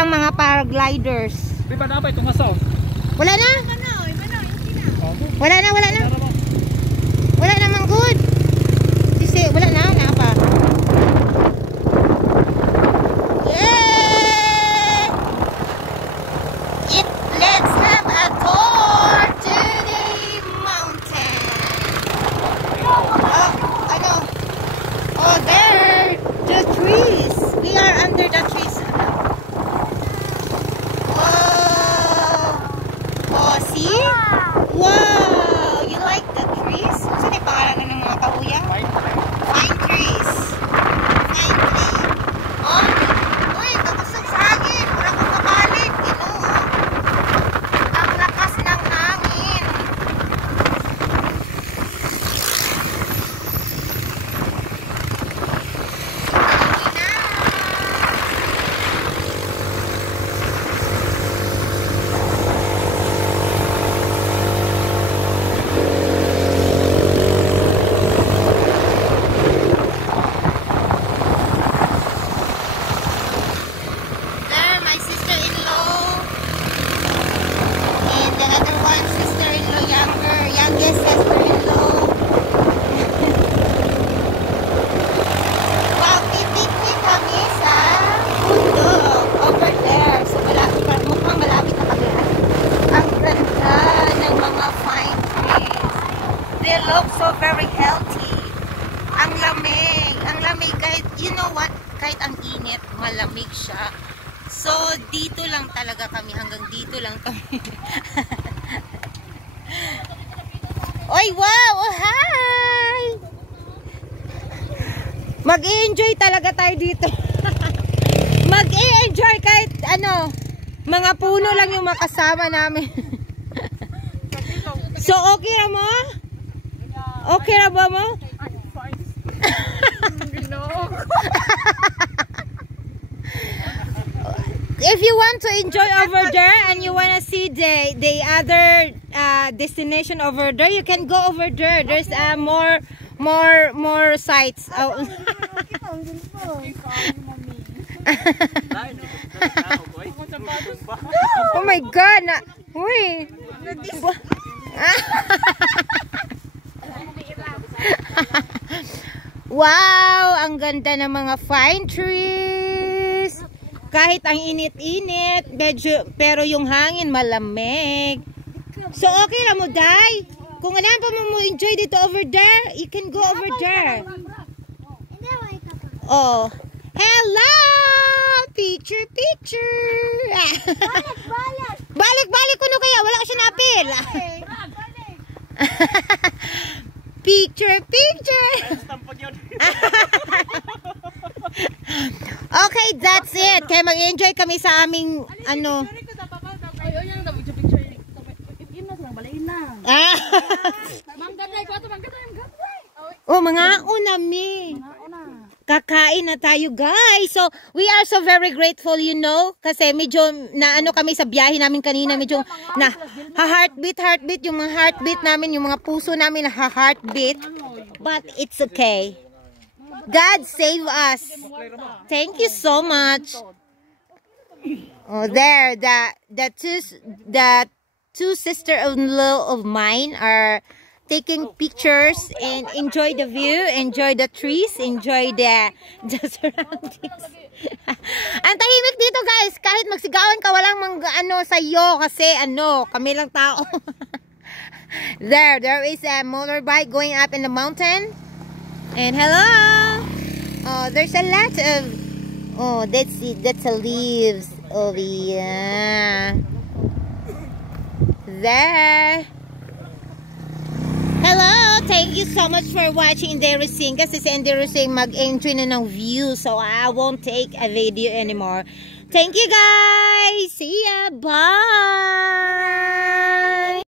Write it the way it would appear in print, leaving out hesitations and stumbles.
silang mga paragliders. Di ba na ba itong asaw? Wala na. Wala na, wala na. Wala namang good. Sisi, wala na, pa. Yeah! Let's have a tour to the mountain. Oh, I know. Oh, there, the trees. We are under the trees. Oh, see? Wow! You like the trees? Saan yung pangalan ng mga kahuya? Fine trees. Fine tree. Oh, uy, kakusog sa hangin. Wala kong kapalit. Ginoo. Ang lakas ng hangin. So very healthy. Ang lamig kahit, you know what, kahit ang init, malamig siya. So dito lang talaga kami, hanggang dito lang kami. Oy, wow, oh, hi. Mag-i-enjoy talaga tayo dito. Mag-i-enjoy kahit ano, mga puno lang yung makasama namin. So okay na mo? Okay na ba mo? If you want to enjoy over there and you want to see the other destination over there, you can go over there. There's more sites. Oh. Oh my God! Uy! Wow! Ang ganda ng mga fine trees. Kahit ang init-init, medyo, pero yung hangin malamig. So okay lang mo, Day. Kung ano pa mo enjoy dito over there, you can go over there. Oh. Hello! Picture. Balik kuno kaya wala ka siya napil. Picture. Okay, that's it. Kaya mag-enjoy kami sa aming ano. Oh, mga unami. Kakain na tayo, guys. So, we are so very grateful, you know, kasi medyo na ano kami sa biyahe namin kanina, medyo na heartbeat yung mga heartbeat namin, yung mga puso namin na heartbeat. But it's okay. God save us. Thank you so much. Oh, there, the two sister-in-law of mine are taking pictures and enjoy the view, enjoy the trees, enjoy the surroundings. Ang tahimik dito, guys. Kahit magsigawan ka, walang ano sa'yo kasi ano, kami lang tao. There is a motorbike going up in the mountain. And hello. Oh, there's a lot of, oh, that's the leaves of the there. Hello, thank you so much for watching Inderusing. Kasi si Inderusing mag-enjoy na ng view, so I won't take a video anymore. Thank you guys. See ya. Bye.